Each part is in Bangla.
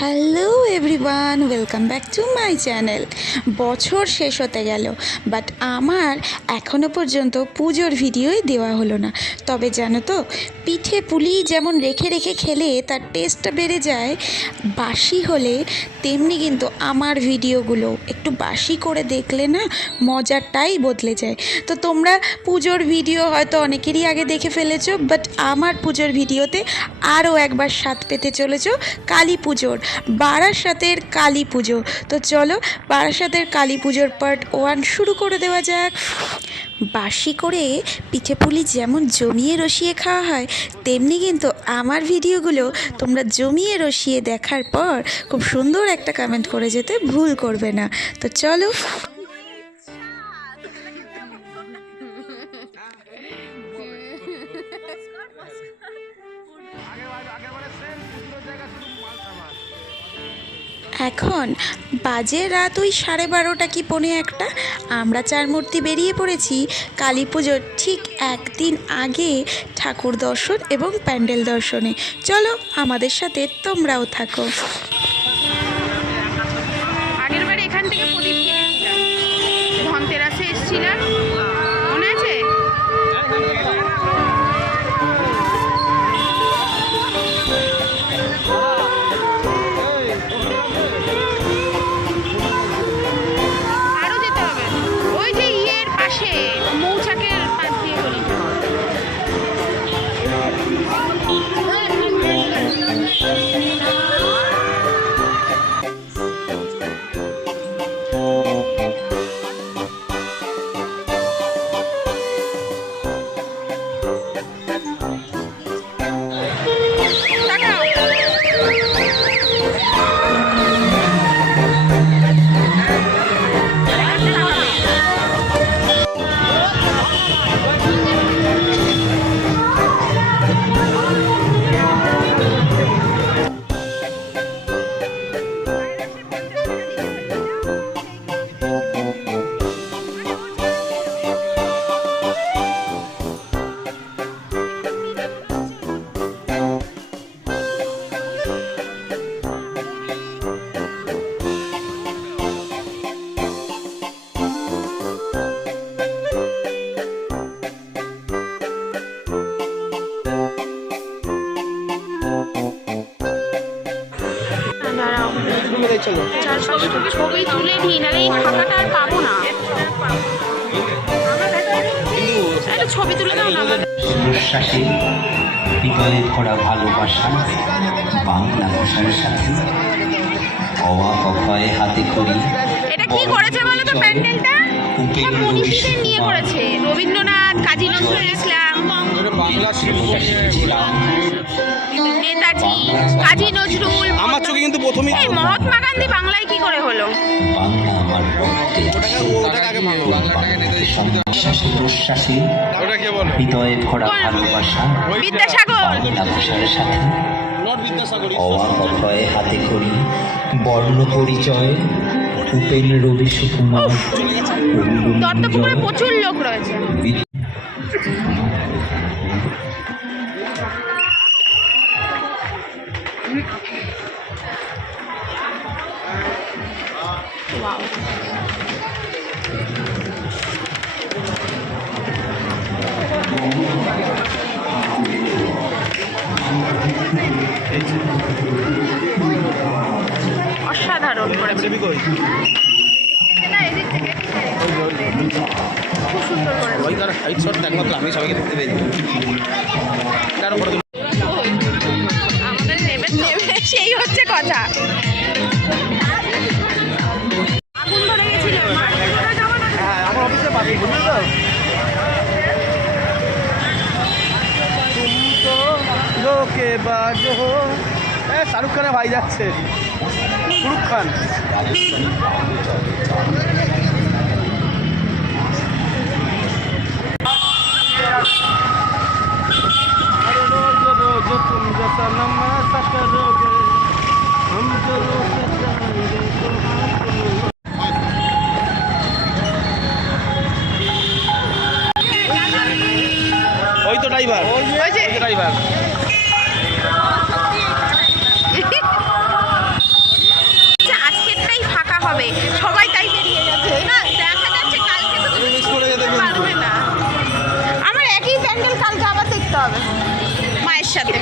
Hello everyone, welcome back to my channel. বছর শেষ হতে গেল, বাট আমার এখনও পর্যন্ত পুজোর ভিডিওই দেওয়া হলো না। তবে জানো তো, পিঠে পুলি যেমন রেখে রেখে খেলে তার টেস্টটা বেড়ে যায়, বাসি হলে তেমনি কিন্তু আমার ভিডিওগুলো একটু বাসি করে দেখলে না মজাটাই বদলে যায়। তো তোমরা পুজোর ভিডিও হয়তো অনেকেরই আগে দেখে ফেলেছো, বাট আমার পুজোর ভিডিওতে আরও একবার স্বাদ পেতে চলেছো কালী পুজোর, বারাসাতের কালী পুজো। তো চলো বারাসাতের কালী পুজোর পার্ট 1 শুরু করে দেওয়া যাক। বাসি করে পিঠে পুলি যেমন জমিয়ে রসিয়ে খাওয়া হয়, তেমনি কিন্তু আমার ভিডিওগুলো তোমরা জমিয়ে রসিয়ে দেখার পর খুব সুন্দর একটা কমেন্ট করে যেতে ভুল করবে না। তো চলো। এখন বাজে রাত ওই 12:30 কি 1:45। আমরা চার মূর্তি বেরিয়ে পড়েছি কালী পুজোর ঠিক একদিন আগে ঠাকুর দর্শন এবং প্যান্ডেল দর্শনে। চলো আমাদের সাথে তোমরাও থাকো। আগের বার এখান থেকে প্রদীপ কিনেছিলাম, ধনতেরাসে এসেছিলাম, মনে আছে? আরো যেতে হবে, ওই যে ইয়ের পাশে, মৌচাকের পাশ দিয়ে গলিটা। ছবি তুলে নিই, নাহলে এই ফাঁকাটা আর পাবো না। একটা ছবি তুলে দাও না। বিশ্বাসে হৃদয়ে ভরা ভালোবাসা বাংলা ভাষার সাথে অবাক অভয় হাতে করি। এটা কি করেছে বলো তো? প্যান্ডেলটা মনীষীদের নিয়ে করেছে, রবীন্দ্রনাথ, কাজী নজরুল ইসলাম, নেতাজি, কাজী নজরুল। আমার চোখে কিন্তু প্রথমেই মহাত্মা গান্ধী বাংলায় কি করে হলো? বাংলা আমার প্রশ্বাসে হৃদয়ে ভরা ভালোবাসা বিদ্যাসাগর, বাংলা ভাষার সাথে অবাক অভয় হাতে করি বর্ণ পরিচয় উপেন রবি সুকুমার। দত্তপুকুরে প্রচুর লোক রয়েছে। অসাধারণ করেছে। খুব সুন্দর আমাদের নেবে সেই হচ্ছে কথা। আগুন ধরে গেছিল, আমার অফিসে পাবি, বুঝলি তো? লোকে বাজো শাহরুখ খানের ভাই যাচ্ছে, শাহরুখ খান। ওই তো ড্রাইভার, ওই যে ড্রাইভার। হবে, সবাই তাই বেরিয়ে যাচ্ছে না, দেখা যাচ্ছে কালকে তো তুমি মিস করে যেতে কিন্তু। পারবে না। আমার একই প্যান্ডেল কালকে আবার দেখতে হবে মায়ের সাথে।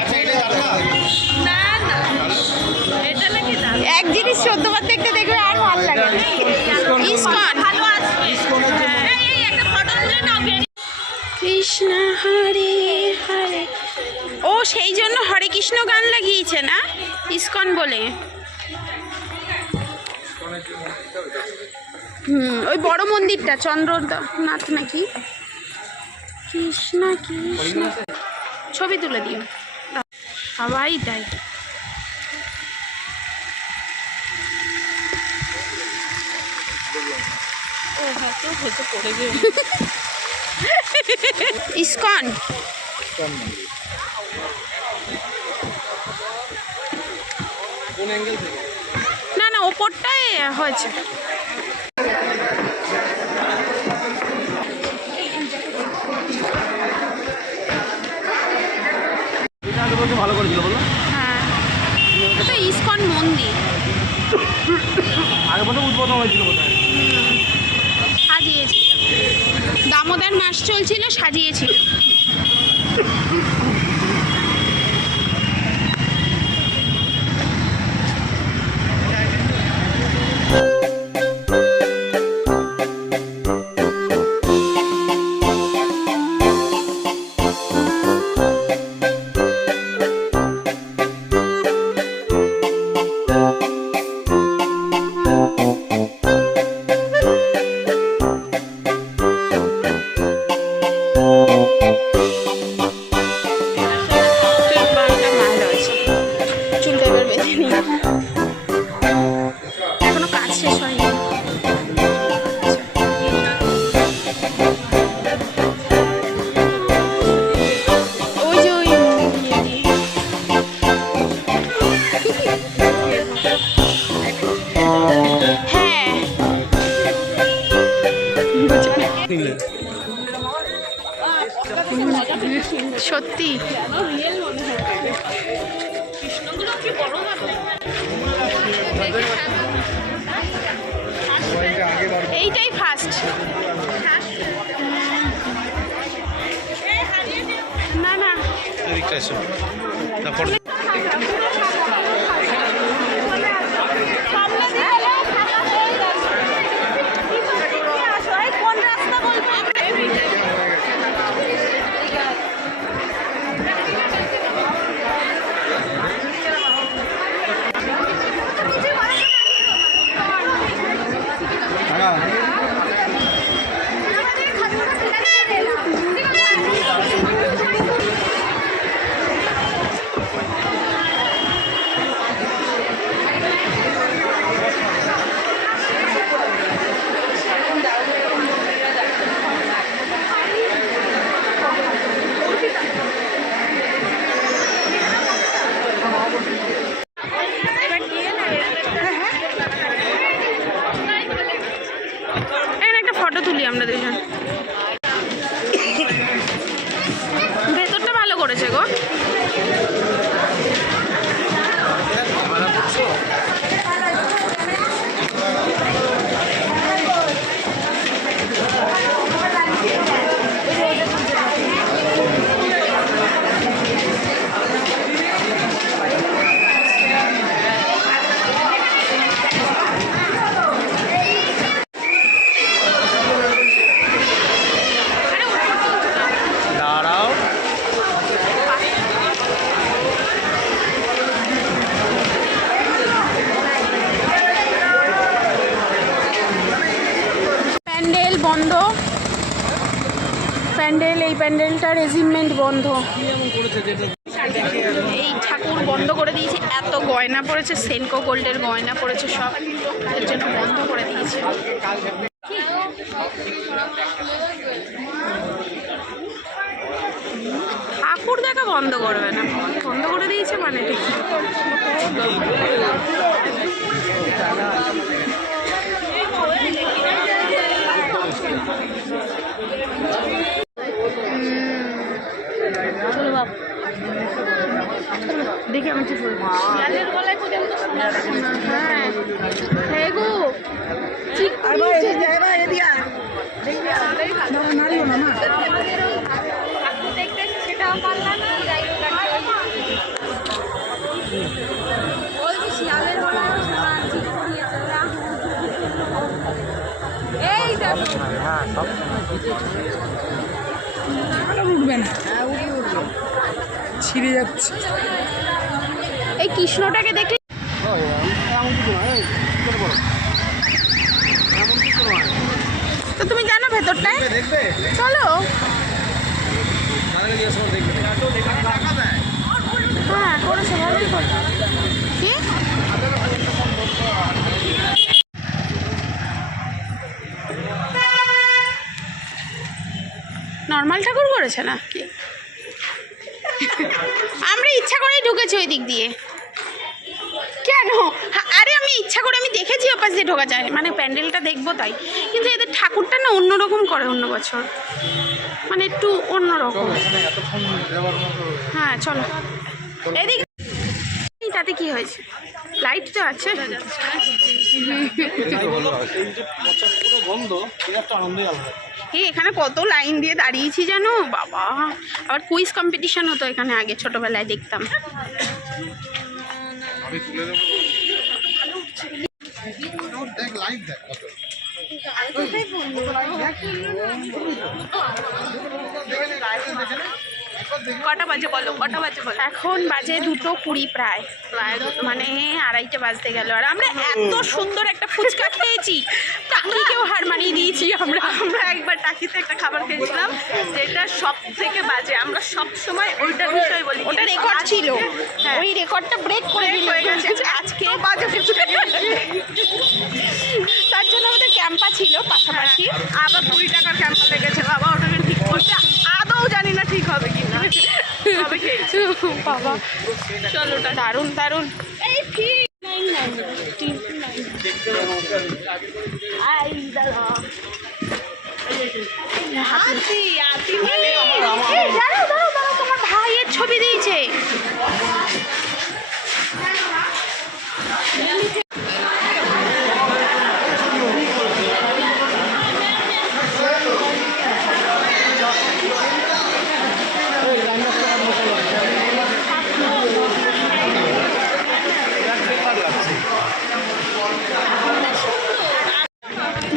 আচ্ছা এটাই দাঁড়া না না, এটা নাকি এক জিনিস 14 বার দেখতে দেখবে আর ভালো লাগে না। ইসকন ভালো আছে। এই একটা ফটো তুলে নাও। কৃষ্ণ হরে হরে, ও সেই জন্য হরে কৃষ্ণ গান লাগিয়েছে না ইসকন বলে। ওই বড় মন্দিরটা চন্দ্রনাথ নাকি, কৃষ্ণ কৃষ্ণ। ছবি তুলে দিও সবাই তাই। ইসকন কোন অ্যাঙ্গেল থেকে? না না, ওপরটায় হয়েছে। এটা আগে বলতে ভালো করেছিল বলো। হ্যাঁ, এটা ইসকন মন্দির আগে বলতে উদ্বোধন হয়েছিল বোধহয়। সাজিয়েছিল, দামোদর মাস চলছিল, সাজিয়েছিল। এখনো কাজ শেষ হয়নি। ওই যে ওই হ্যাঁ, সত্যি এইটাই ফার্স্ট। না না, এদিকটা এসো তারপর কোন রাস্তা বলবো? এখানে একটা ফটো তুলি আমরা দুজন। ভেতরটা ভালো করেছে গো। দাঁড়াও। প্যান্ডেল বন্ধ, প্যান্ডেল, এই প্যান্ডেলটার রেজিমেন্ট বন্ধ। এই ঠাকুর বন্ধ করে দিয়েছে, এত গয়না পড়েছে, সেনকো গোল্ডের গয়না পড়েছে, সব এর জন্য বন্ধ করে দিয়েছে। ঠাকুর দেখা বন্ধ করবে না, বন্ধ করে দিয়েছে মানে ঠিক। চলো বাপ, দেখি আমি ঠিক বলবো। গলায় পর্যন্ত শোনা। হ্যাঁ, হে গো উঠবে না, ছিঁড়ে যাচ্ছে। এই কৃষ্ণটাকে দেখলে তো তুমি জানো ভেতরটায়, চলো। হ্যাঁ করেছে, ভালোই করে। কি নর্মাল ঠাকুর করেছে না কি? আমরা ইচ্ছা করেই ঢুকেছি ওই দিক দিয়ে। কেন? আরে আমি ইচ্ছা করে, আমি দেখেছি ওপাশ দিয়ে ঢোকা যায়, মানে প্যান্ডেলটা দেখবো তাই। কিন্তু এদের ঠাকুরটা না অন্যরকম করে অন্য বছর, মানে একটু অন্যরকম। হ্যাঁ চলো এদিকে। তাতে কি হয়েছে? লাইট তো আছে। এখানে কত লাইন দিয়ে দাঁড়িয়েছি জানো বাবা। আবার কুইজ কম্পিটিশন হতো এখানে আগে, ছোটবেলায় দেখতাম। কটা বাজে বলো, কটা বাজে বলো? এখন বাজে 2:20 প্রায় মানে 2:30 বাজতে গেল। আর আমরা এত সুন্দর একটা ফুচকা খেয়েছি, টাকিকেও হার মানিয়ে দিয়েছি। আমরা একবার টাকিতে একটা খাবার খেয়েছিলাম যেটা সব থেকে বাজে। আমরা সব সময় ওইটার বিষয় বলি, ওটা রেকর্ড ছিল, ওই রেকর্ডটা ব্রেক করে হয়ে গেছে আজকে বাজে ফুচকা। তার জন্য আমাদের ক্যাম্পা ছিল পাশাপাশি, আবার 20 টাকার ক্যাম্পা লেগেছে বাবা। ওটাকে ঠিক করতে আদৌ জানি না ঠিক হবে কি না। বাবা চলো, ওটা দারুণ দারুণ। এই ঠিক তোমার ভাইয়ের ছবি দিয়েছে।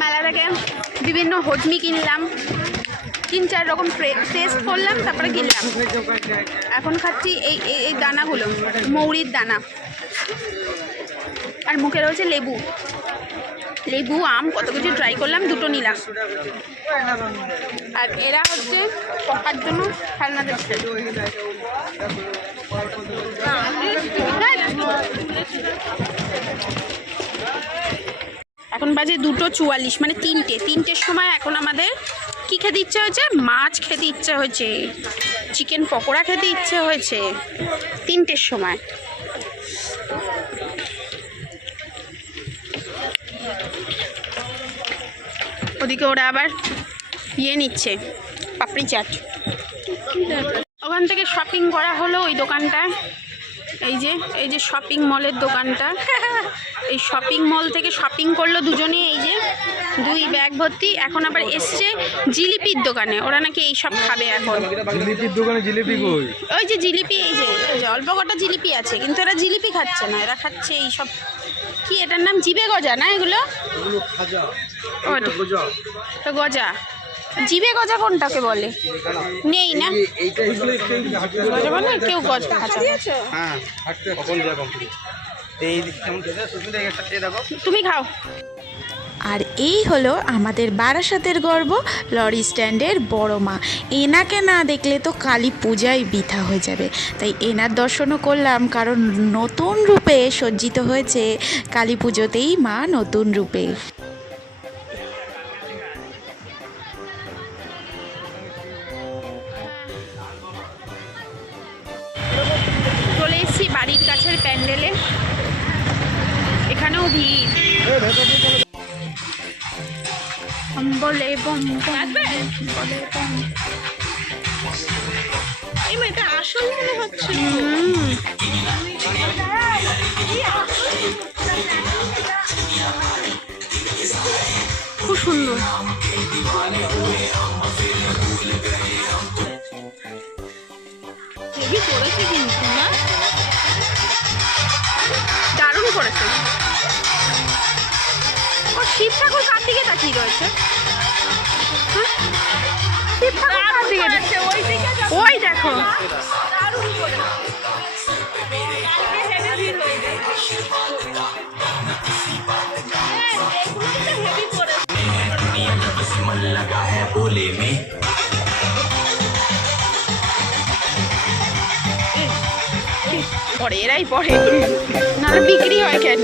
মেলা থেকে বিভিন্ন হজমি কিনলাম, 3-4 রকম টেস্ট করলাম, তারপরে কিনলাম। এখন খাচ্ছি এই দানাগুলো, মৌরির দানা। আর মুখে রয়েছে লেবু, লেবু আম কত কিছু ট্রাই করলাম, 2টো নিলাম। আর এরা হচ্ছে পকার জন্য খেলনা দেখছে। এখন বাজে 2:44 মানে 3টের সময়। এখন আমাদের কি খেতে ইচ্ছে হয়েছে? মাছ খেতে ইচ্ছে হয়েছে, চিকেন পকোড়া খেতে ইচ্ছে হয়েছে 3টের সময়। ওদিকে ওরা আবার নিচ্ছে পাপড়ি চাট। ওখান থেকে শপিং করা হলো ওই দোকানটায়, এই যে শপিং মলের দোকানটা। এই শপিং মল থেকে শপিং করলো দুজনে, এই যে 2 ব্যাগ ভর্তি। এখন আবার এসছে জিলিপির দোকানে, ওরা নাকি এইসব খাবে এখন। জিলিপির দোকানে জিলিপি কই? ওই যে জিলিপি, এই যে অল্প কটা জিলিপি আছে, কিন্তু এরা জিলিপি খাচ্ছে না, এরা খাচ্ছে এইসব। কি এটার নাম? জিবে গজা না এগুলো? গজা, জিবে গজা কোনটাকে বলে? নেই না গজা বলে কেউ গজা। তুমি খাও। আর এই হলো আমাদের বারাসাতের গর্ব, লরি স্ট্যান্ডের বড় মা। এনাকে না দেখলে তো কালী পূজায় বৃথা হয়ে যাবে, তাই এনার দর্শনও করলাম। কারণ নতুন রূপে সজ্জিত হয়েছে কালী পুজোতেই মা, নতুন রূপে। চলে এসেছি বাড়ির কাছের প্যান্ডেলে, এখানেও ভিড়। বলে বম এই মেয়েটা আসল মনে হচ্ছে। সুন্দর। হেভি করেছে কিন্তু না, দারুণ করেছে। ও শিব ঠাকুর কার দিকে তাকিয়ে রয়েছে? হ্যাঁ? শিব ঠাকুর কার দিকে? ওই দেখো, পরে এরাই পরে, নাহলে বিক্রি হয় কেন?